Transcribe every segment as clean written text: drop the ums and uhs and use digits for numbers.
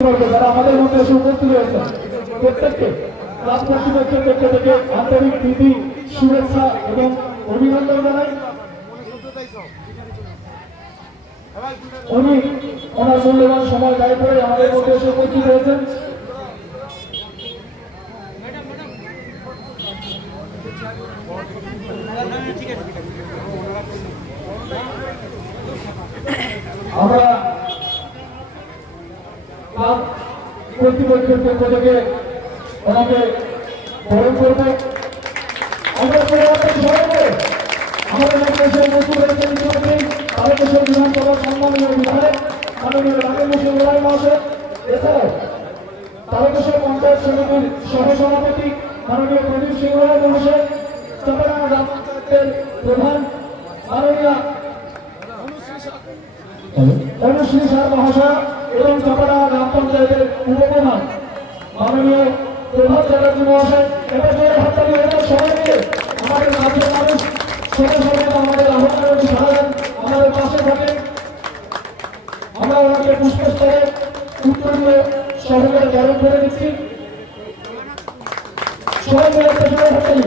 যারা আমাদের মধ্যে এসে উপস্থিত হয়েছেন প্রত্যেককে ক্লাব কর্তৃপক্ষের পক্ষ থেকে আন্তরিক প্রীতি শুভেচ্ছা এবং অভিনন্দন জানাই। উনি ওনার মূল্যবান সময় ব্যয় করে আমাদের মধ্যে এসে উপস্থিত হয়েছেন। আমরা ক্লাব কর্তৃপক্ষের পক্ষ থেকে ওনাকে বরণ করবো। আমরা আমাদের মধ্যে এসে উপস্থিত হয়েছেন তারকেশ্বর বিধানসভার সম্মানীয় বিধায়ক মাননীয় রাজেন্দ্র সিংহ রায় মহাশয়, এছাড়াও তারকেশ্বর পঞ্চায়েত সমিতির সহসভাপতি মাননীয় প্রদীপ সিংহ রায় মহাশয়, চাপাডাঙ্গা গ্রাম পঞ্চায়েতের প্রধান মাননীয় অনুশ্রী সার মহাশয় এবং চাপাডাঙ্গা গ্রাম পঞ্চায়েতের উপপ্রধান মাননীয় প্রভাত চ্যাটার্জি মহাশয়। এবার হাততালি হয়ে সবাই মিলে আমাদের রাজ্যের মানুষ সবাই আমাদের আহ্বানের সারা দেন, আমাদের পাশে থাকেন। আমরা ওনাকে পুষ্পস্তরে উত্তরীয় সহকারে বরণ করে দিচ্ছি। সবাই মিলে একটা সবাই হাততালি।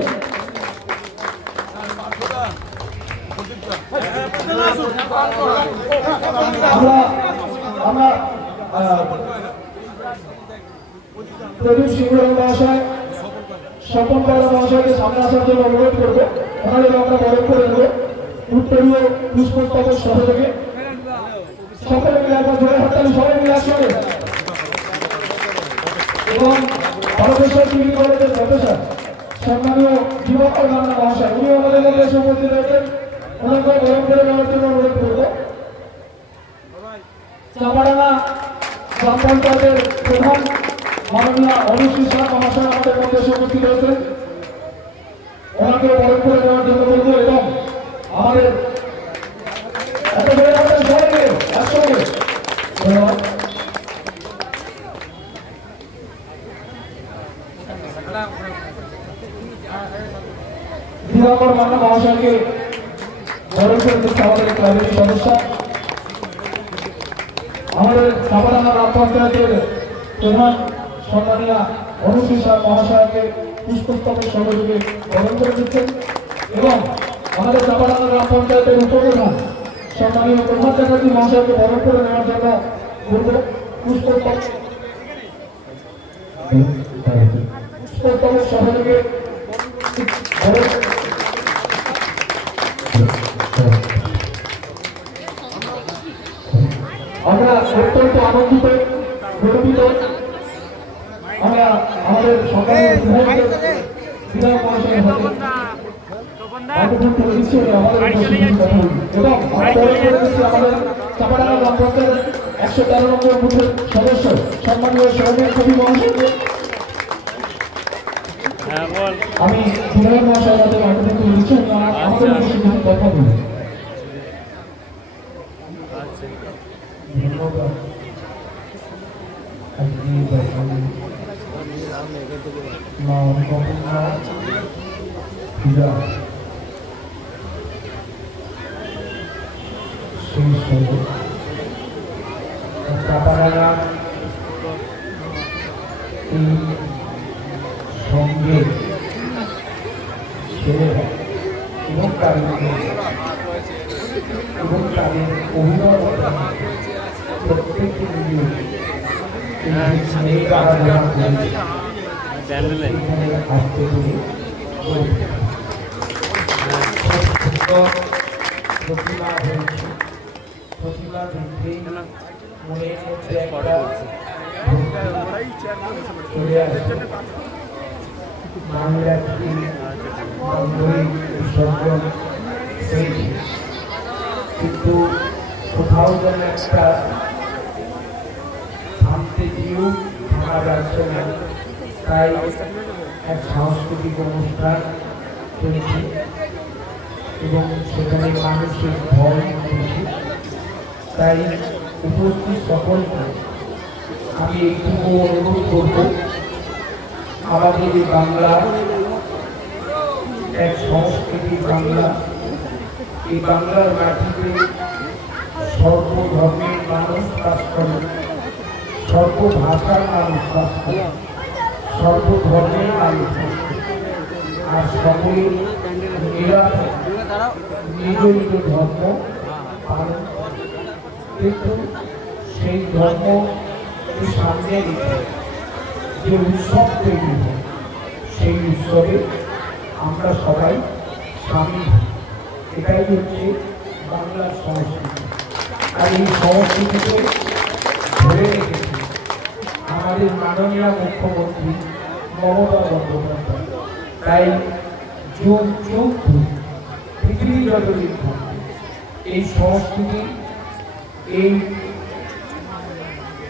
আমরা প্রদীপ সিংহ মহাশয়, স্বপন পাড়া মহাশয়কে সামনে আসার জন্য অনুরোধ করবো। ওনাদের আমরা বরণ করে দেবো উত্তরীয় পুষ্পস্তবক সহ থেকে। সকলে মিলে একবার জোরে হাততালি, সবাই মিলে একসঙ্গে। এবং ভারতেশ্বর ডিগ্রি কলেজের প্রফেসর সম্মানীয় দিবাকর মান্না মহাশয়, উনি আমাদের মধ্যে এসে উপস্থিত হয়েছেন। ওনাকে বরণ করে নেওয়ার জন্য অনুরোধ করবো। চাপাডাঙ্গা গ্রাম পঞ্চায়েতের প্রধান মাননীয় অনুশ্রী সার মহাশয় আমাদের মধ্যে এসে উপস্থিত হয়েছেন। ওনাকে বরণ করে নেওয়ার জন্য বলবো। এবং আমাদের একসঙ্গে ধন্যবাদ। দিবাকর মান্না মহাশয়কে বরণ করে দিচ্ছে আমাদের ক্লাবের সদস্য, আমাদের চাপাডাঙ্গা গ্রাম পঞ্চায়েতের প্রধান সম্মানীয় অনুশ্রী সার মহাশয়কে পুষ্পস্তবক সহযোগে বরণ করে দিচ্ছেন। এবং আমাদের চাপাডাঙ্গা গ্রাম পঞ্চায়েতের উপপ্রধান সম্মানীয় প্রভাত চ্যাটার্জি মহাশয়কে বরণ করে নেওয়ার জন্য পুষ্পস্তবক সহযোগে আমরা অত্যন্ত আনন্দিত গর্বিত। আমরা আমাদের সরকারি বিধায়ক মহাশয়ের হাতে এবং আমাদের চাপাডাঙ্গা গ্রাম পঞ্চায়েতের 113 নম্বর বুথের সদস্য সম্মানীয় সৌমেন কবি মহাশয়কে আমি বিধায়ক মহাশয়ের হাতে মাইক্রোফোন তুলে দিচ্ছি। আমাদের কথা বলি। চাপাডাঙ্গা সঙ্গে ছেলেরা এবং তাদের অভিভাবক প্রত্যেককে মিলিয়ে আসতে পেরে প্রতিভা দেখতেই মনের মধ্যে একটা চলে আসে। আমরা একটি বিসর্জন পেয়েছি, কিন্তু কোথাও যেন একটা থামতে গিয়েও থাকা যাচ্ছে না। তাই এক সাংস্কৃতিক অনুষ্ঠান চলছে এবং সেখানে মানুষের ভয় বেশি। তাই উপস্থিত সকলকে আমি এইটুকু অনুরোধ করব, আমাদের এই বাংলা এক সংস্কৃতি বাংলা, এই বাংলার মাটিতে সর্বধর্মের মানুষ বাস করে, সর্বভাষার মানুষ বাস করে, সর্বধর্মের মানুষ বাস করে। আর সকলে এরা নিজ নিজ ধর্ম পালন করে। কিন্তু সেই ধর্মকে সামনে রেখে যে উৎসব তৈরি হয়, সেই উৎসবে আমরা সবাই সামিল হই। এটাই হচ্ছে বাংলার সংস্কৃতি। আর এই সংস্কৃতিকে ধরে রেখেছে আমাদের মাননীয় মুখ্যমন্ত্রী মমতা বন্দ্যোপাধ্যায়। তাই যুগ যুগ ধরে পৃথিবী যতদিন থাকবে এই সংস্কৃতি, এই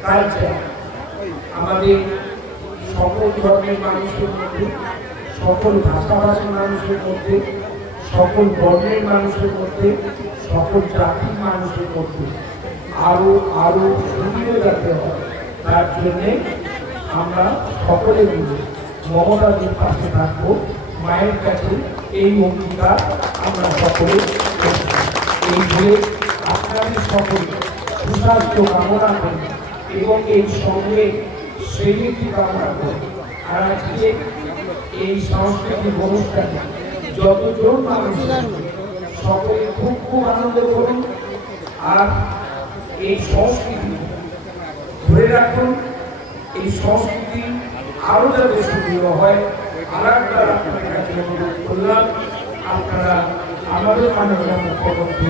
কালচার আমাদের সকল ধর্মের মানুষের মধ্যে, সকল ভাষাভাষীর মানুষের মধ্যে, সকল বর্ণের মানুষের মধ্যে, সকল জাতির মানুষের মধ্যে আরো আরো সুন্দর যাতে হয়, তার জন্যে আমরা সকলে মিলে মমতাদের পাশে থাকবো। মায়ের কাছে এই অঙ্গীকার আমরা সকলে করছি। এই বলে আপনাদের সকলে সুস্বাস্থ্য কামনা করি এবং এই সঙ্গে শ্রেণীটি কামনা করি। আর আজকে এই সাংস্কৃতিক অনুষ্ঠানে যতজন মানুষ সকলে খুব খুব আনন্দ করুন। আর এই সংস্কৃতি ধরে রাখুন। এই সংস্কৃতি আরো যাতে সুদৃঢ় হয়, আর একবার আপনাদের কাছে অনুরোধ করলাম, আপনারা আমাদের মাননীয় মুখ্যমন্ত্রী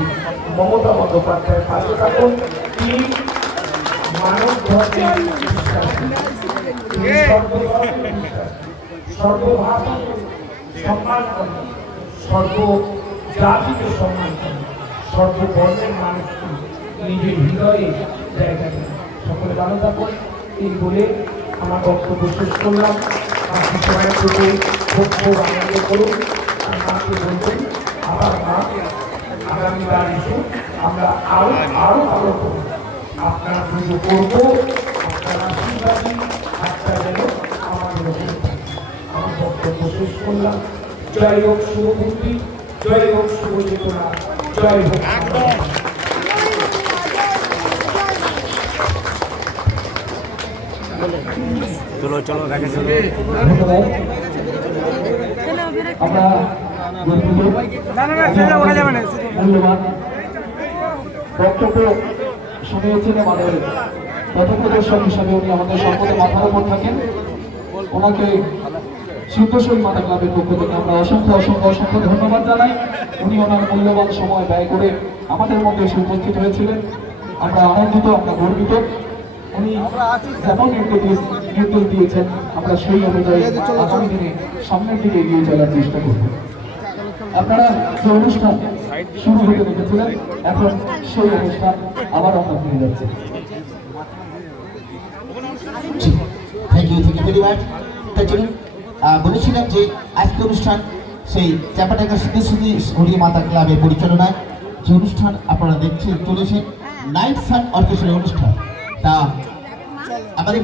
মমতা বন্দ্যোপাধ্যায়ের পাশে থাকুন। তিনি মানব ধর্মের বিশ্বাসী, তিনি সর্বধর্মের বিশ্বাসী, সর্বভাষাকে সম্মান করেন, সর্ব জাতিকে সম্মান করেন, সর্ববর্ণের মানুষকে নিজের হৃদয়ে জায়গা দেন। সকলে ভালো থাকুন। এই বলে আমার বক্তব্য শেষ করলাম। বাকি সময়ের থেকে খুব খুব আনন্দ করুন। আর মাকে বলবেন আবার মা আগামীবার এসে আমরা আরো আরো ভালো করব, আপনার পুজো করবো, আপনার আশীর্বাদী একটা যেন আমাদের ওখানে থাকে। আমার বক্তব্য শেষ করলাম। জয় হোক শুভবুদ্ধি, জয় হোক শুভ চেতনা, জয় হোক। চলো চলো দেখা যাবে। ধন্যবাদ। আমরা মূল্যবান বক্তব্য শুনিয়েছেন। আমাদের পথপ্রদর্শক হিসাবে উনি আমাদের সকলে মাথার উপর থাকেন। ওনাকে সিদ্ধেশ্বরী মাতা ক্লাবের পক্ষ থেকে আমরা অসংখ্য অসংখ্য অসংখ্য ধন্যবাদ জানাই। উনি ওনার মূল্যবান সময় ব্যয় করে আমাদের মধ্যে এসে উপস্থিত হয়েছিলেন। আমরা আনন্দিত, আমরা গর্বিত। উনি যেমন নির্দেশ দিয়েছেন আমরা সেই অনুযায়ী আগামী দিনে সামনের দিকে এগিয়ে চলার চেষ্টা করব। আপনারা যে অনুষ্ঠান শুরু হতে দেখেছিলেন, এখন সেই অনুষ্ঠান আবার আমরা ফিরে যাচ্ছি। Thank you very much. বলেছিলাম যে আজকের অনুষ্ঠান সেই চাপাডাঙ্গা সিদ্ধেশ্বরী মাতা ক্লাবের পরিচালনায় যে অনুষ্ঠান আপনারা দেখছেন চলেছেন নাইট সান অর্কেস্ট্রার অনুষ্ঠান। তা আমাদের